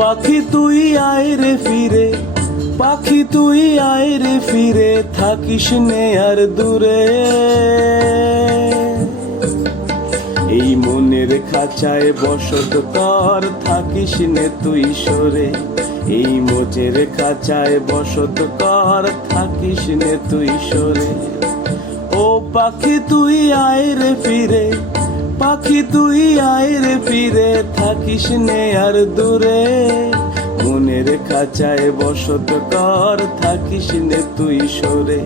পাখি তুই আয় রে ফিরে, পাখি তুই আয় রে ফিরে, থাকিস নে আর দূরে। এই মনের খাঁচায় বসত কর, থাকিস নে তুই সরে। এই মোজের খাঁচায় বসত কর, থাকিস নে তুই সরে। ও পাখি তুই আয় রে ফিরে পাখি তুই আয় রে, ফিরে থাকিস নে আর দূরে। মনের খাঁচায় বসত কর, থাকিস নে তুই সরে।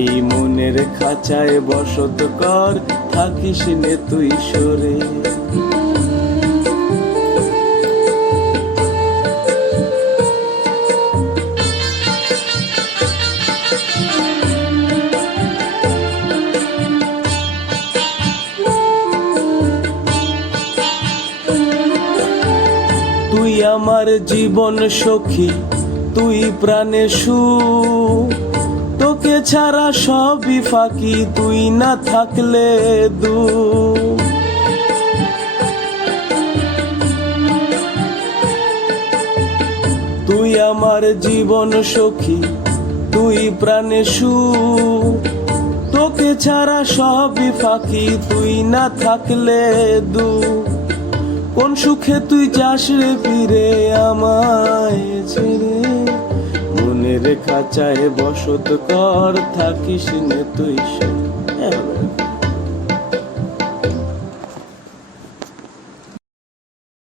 এই মনের খাঁচায় বসত কর, থাকিস নে তুই সরে। আমার জীবন সখী, তুই প্রাণে সু। তোকে ছাড়া সবই ফাঁকি, তুই না থাকলে দু। তুই আমার জীবন সখী, তুই প্রাণে সু। তোকে ছাড়া সবই ফাঁকি, তুই না থাকলে দু। কোন সুখে তুই যাস রে ফিরে আমায় ছেড়ে? মনের খাঁচায় বসত কর থাকিস নে তুই